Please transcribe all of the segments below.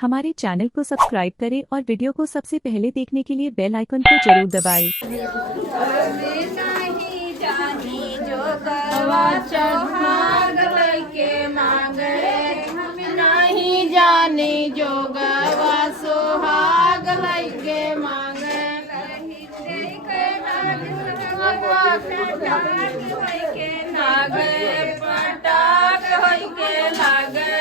हमारे चैनल को सब्सक्राइब करें और वीडियो को सबसे पहले देखने के लिए बेल आइकन को जरूर दबाएं। नहीं जाने जोगवा सोहाग लैके मांगे पटाक होइके लागे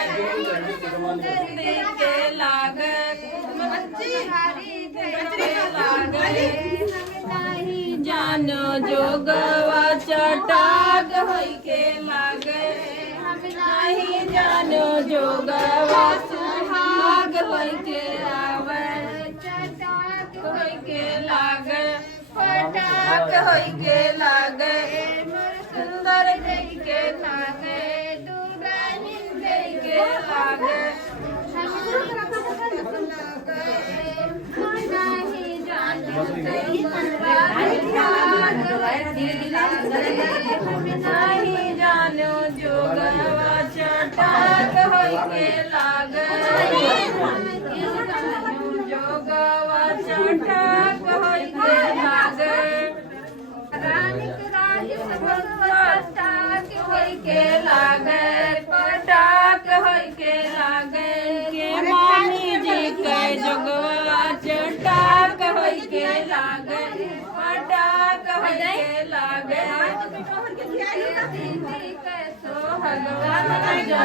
नहीं जानो जोगवा चटाक होइके लागे हम नहीं जानो जोगवा सुहाग होइके आवे चटाक होइके लागे पटाक होइके लागे सुंदर देखे लागे दुरानी देखे लागे नहीं जानो जोगवा चटाक होइके लागे जोगवा चटाक होइके लागे पटाक होइके लागे पटाक होइके लागे के मानी जी के जोगवा चटाक होइके लागे पटाक होइके लागे भगवान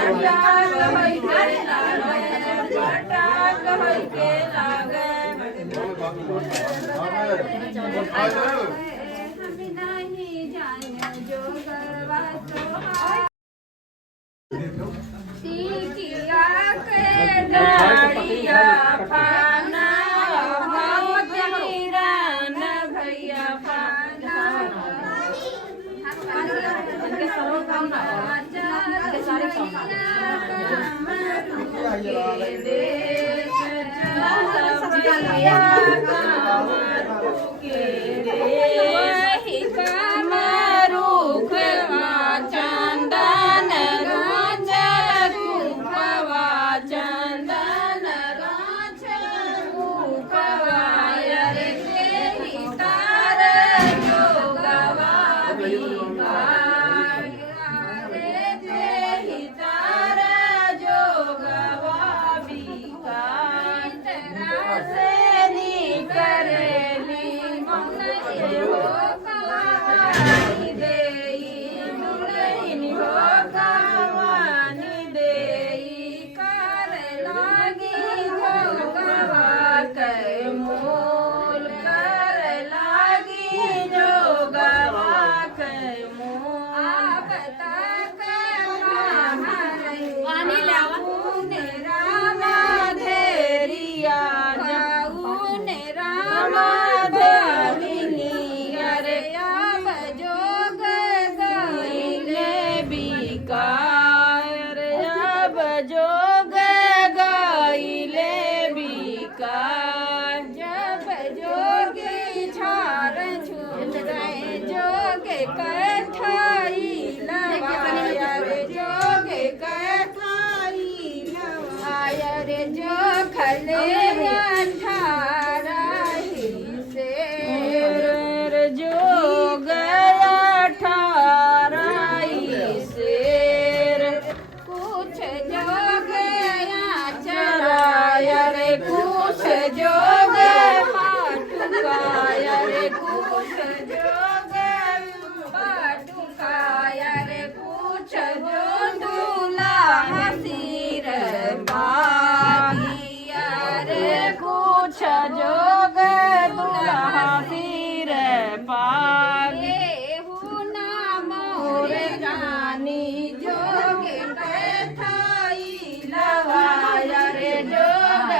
चटाक होइके लागे पटाक होइके लागे सीतिया के डाड़िया पाना हम गिरान भैया पाना जोग गाइले बिका जब जोगी छार छूट रहे जोग कथाई लवाया रे जोग कथाई लवाया रे जो खले अठाराही से जोग अठाराही शेर कुछ जोग चराया रे कुछ जोग पाटुकाया रे कुछ जोग पाटुकाया रे कुछ जो दूल्हा हसीर बागिया रे कुछ जोग दूल्हा हसीर पागे हुना मोर जानी जोग कथाई लवाया रे जोग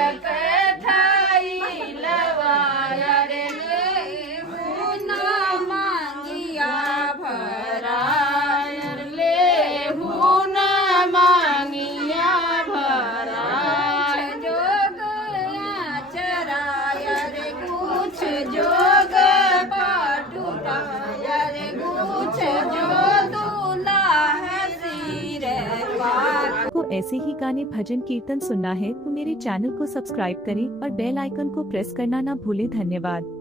ऐसे ही गाने भजन कीर्तन सुनना है तो मेरे चैनल को सब्सक्राइब करें और बेल आइकन को प्रेस करना ना भूलें। धन्यवाद।